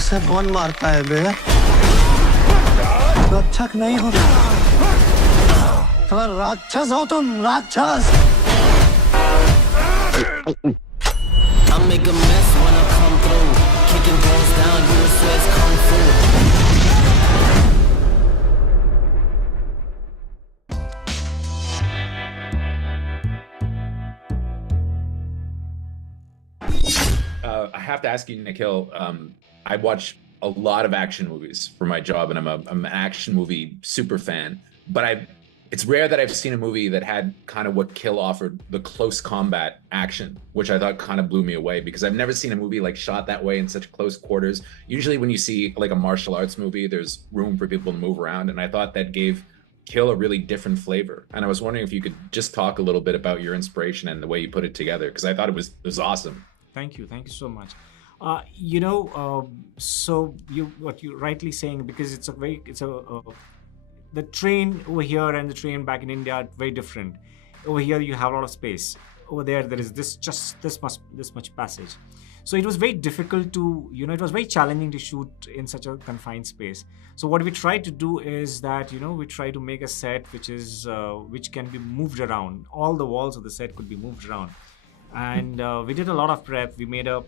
ऐसे कौन मारता है बे? रक्षक नहीं होता, थोड़ा राक्षस हो तुम, राक्षस। I make a mess when I come through, kicking balls down, you would swear it's kung fu. I have to ask you, Nikhil. I watch a lot of action movies for my job, and I'm an action movie super fan. But it's rare that I've seen a movie that had kind of what Kill offered, the close combat action, which I thought kind of blew me away because I've never seen a movie like shot that way in such close quarters. Usually when you see like a martial arts movie, there's room for people to move around. And I thought that gave Kill a really different flavor. And I was wondering if you could just talk a little bit about your inspiration and the way you put it together, because I thought it was awesome. Thank you so much. So what you're rightly saying, because the train over here and the train back in India are very different. Over here you have a lot of space. Over there is this much passage. So it was very difficult to, it was very challenging to shoot in such a confined space. So what we tried to do is that, we try to make a set which can be moved around. All the walls of the set could be moved around. And we did a lot of prep. We made a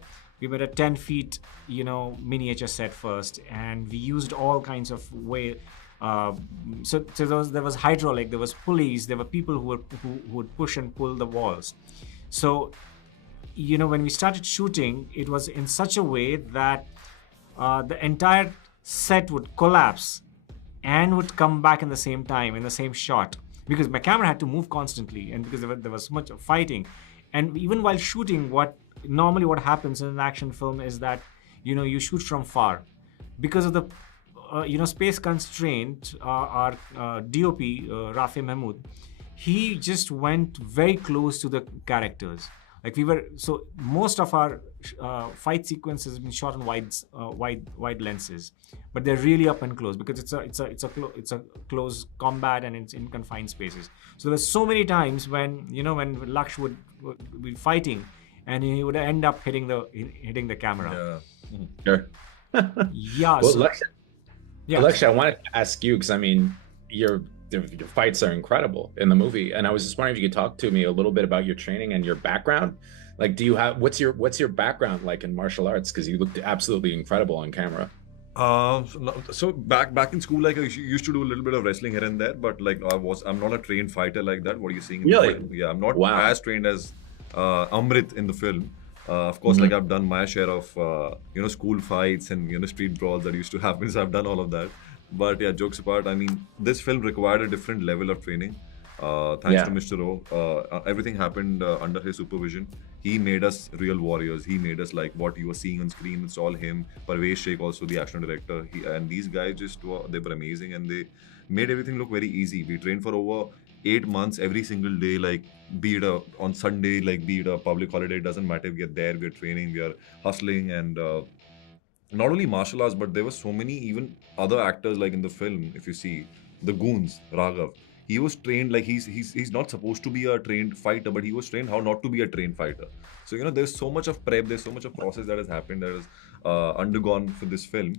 10 feet, miniature set first, and we used all kinds of way. So there was hydraulic, there was pulleys, there were people who would push and pull the walls. So, when we started shooting, it was in such a way that the entire set would collapse and would come back in the same time, in the same shot, because my camera had to move constantly, and because there was so much fighting. And even while shooting, what happens in an action film is that, you shoot from far. Because of the, space constraint, our DOP, Rafi Mahmood, he just went very close to the characters. So most of our fight sequences have been shot on wide lenses, but they're really up and close because it's a close combat and it's in confined spaces. So there's so many times when when Lakshya would be fighting and he would end up hitting the camera. Yeah. Sure. Yeah. Well, Lakshya, I wanted to ask you because your fights are incredible in the movie, and I was just wondering if you could talk to me a little bit about your training and your background. Like, what's your background like in martial arts? Because you looked absolutely incredible on camera. So back in school, like I used to do a little bit of wrestling here and there, but I'm not a trained fighter like that. What are you seeing? Really? Yeah, I'm not as trained as Amrit in the film. Of course, Mm-hmm. like I've done my share of school fights and street brawls that used to happen. So I've done all of that. But yeah, jokes apart, this film required a different level of training. Thanks to Mr. O. Everything happened under his supervision. He made us real warriors. He made us like what you were seeing on screen. It's all him. Parvesh Sheikh, also the action director. And these guys they were amazing, and they made everything look very easy. We trained for over 8 months every single day, like be it on Sunday, like be it a public holiday, it doesn't matter. We are there, we are training, we are hustling, and not only martial arts, but there were so many even other actors like in the film. If you see the goons, Raghav, he was trained like he's not supposed to be a trained fighter, but he was trained how not to be a trained fighter. So there's so much of prep, there's so much of process that has happened, that has undergone for this film.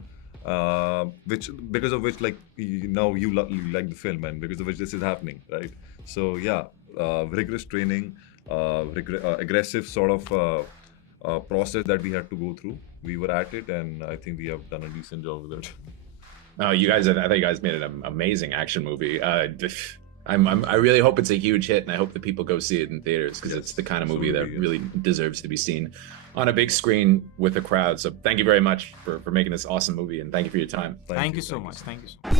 Because of which like now you like the film, and because of which this is happening, right? So yeah, rigorous training, aggressive sort of process that we had to go through. We were at it, and I think we have done a decent job with it. Oh, I think you guys made an amazing action movie. I really hope it's a huge hit, and I hope that people go see it in theaters, because it's the kind of movie that really deserves to be seen on a big screen with a crowd. So thank you very much for making this awesome movie, and thank you for your time. Thank you so much. Thank you so much.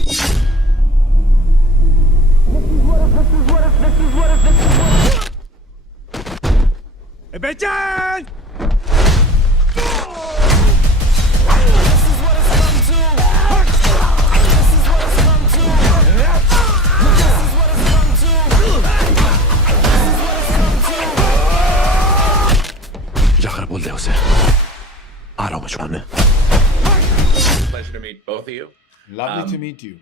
Hey, Bechan! जाकर बोल दे उसे आ रहा हूँ मैं छुड़ाने. Pleasure to meet both of you. Lovely to meet you.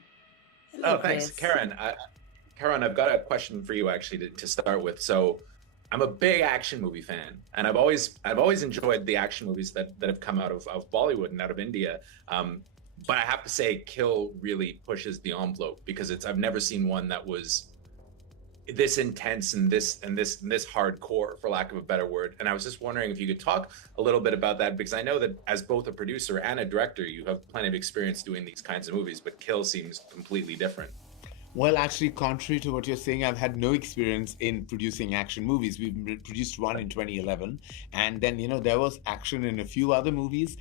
Oh, thanks, Karan. Karan, I've got a question for you actually to start with. So, I'm a big action movie fan, and I've always enjoyed the action movies that have come out of Bollywood and out of India. But I have to say, Kill really pushes the envelope, because I've never seen one that was this intense and this hardcore, for lack of a better word. And I was just wondering if you could talk a little bit about that, because I know that as both a producer and a director, you have plenty of experience doing these kinds of movies, but Kill seems completely different. Well, actually, contrary to what you're saying, I've had no experience in producing action movies. We've produced one in 2011, and then, there was action in a few other movies.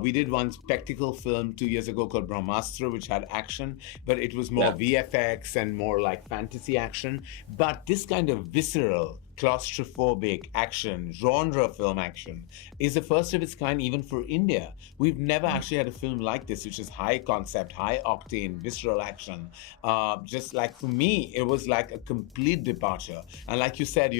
We did one spectacle film 2 years ago called Brahmastra, which had action, but it was more VFX and more like fantasy action. But this kind of visceral, claustrophobic action, genre film action, is the first of its kind even for India. We've never actually had a film like this, which is high concept, high octane, visceral action. Just like, for me, it was like a complete departure. And like you said,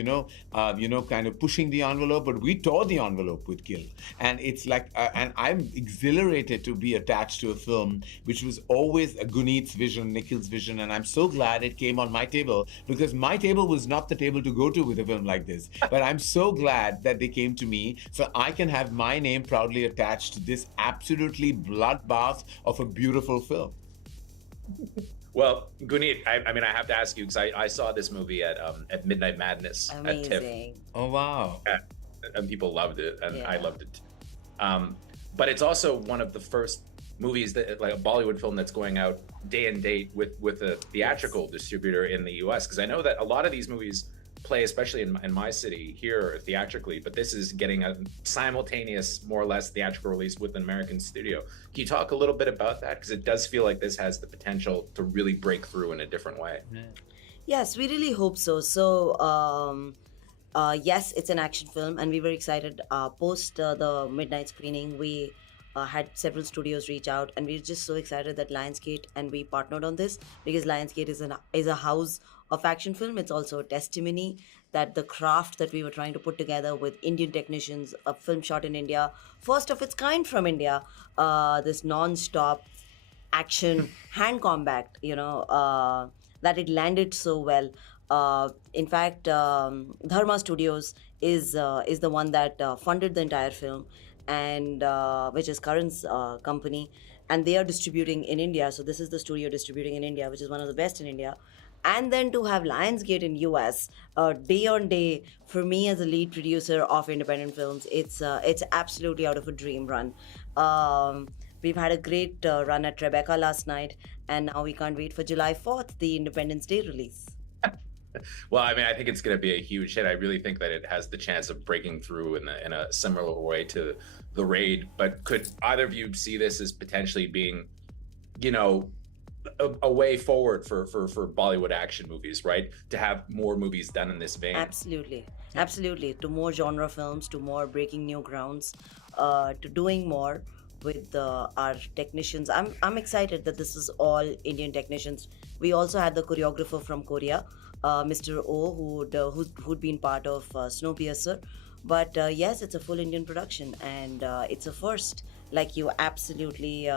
kind of pushing the envelope, but we tore the envelope with Kill. And it's like, and I'm exhilarated to be attached to a film which was always a Guneet's vision, Nikhil's vision, and I'm so glad it came on my table, because my table was not the table to go to with a film like this. But I'm so glad that they came to me, so I can have my name proudly attached to this absolutely bloodbath of a beautiful film. Well, Guneet, I mean, I have to ask you, because I saw this movie at Midnight Madness at TIFF. Oh, wow. And people loved it, and I loved it too. But it's also one of the first movies that, like, a Bollywood film that's going out day and date with a theatrical distributor in the US, because I know that a lot of these movies play, especially in my city here, theatrically, but this is getting a simultaneous, more or less, theatrical release with an American studio. Can you talk a little bit about that? Because it does feel like this has the potential to really break through in a different way. Yes, we really hope so. So, yes, it's an action film, and we were excited. Post the midnight screening, we had several studios reach out, and we're just so excited that Lionsgate and we partnered on this, because Lionsgate is a house of action film. It's also a testimony that the craft that we were trying to put together with Indian technicians, a film shot in India, first of its kind from India, this non-stop action hand combat, that it landed so well. In fact, Dharma Studios is the one that funded the entire film, and which is Karan's company, and they are distributing in India. So this is the studio distributing in India, which is one of the best in India. And then to have Lionsgate in US day on day, for me as a lead producer of independent films, it's absolutely out of a dream run. We've had a great run at Tribeca last night, and now we can't wait for July 4th, the Independence Day release. Well, I mean, I think it's going to be a huge hit. I really think that it has the chance of breaking through in a similar way to The Raid. But could either of you see this as potentially being, a way forward for Bollywood action movies, right? To have more movies done in this vein. Absolutely. To more genre films, to more breaking new grounds, to doing more with our technicians. I'm excited that this is all Indian technicians. We also had the choreographer from Korea, Mr. O, who'd been part of Snowpiercer. But yes, it's a full Indian production, and it's a first, like you absolutely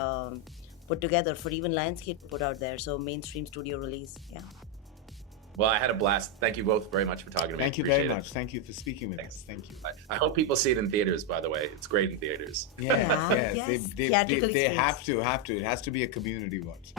put together for even Lionsgate to put out there. So mainstream studio release, yeah. Well, I had a blast. Thank you both very much for talking to me. Thank you very much. Thank you for speaking with us. Thank you. I hope people see it in theaters, by the way. It's great in theaters. Yes. Yes. They have to. It has to be a community watch.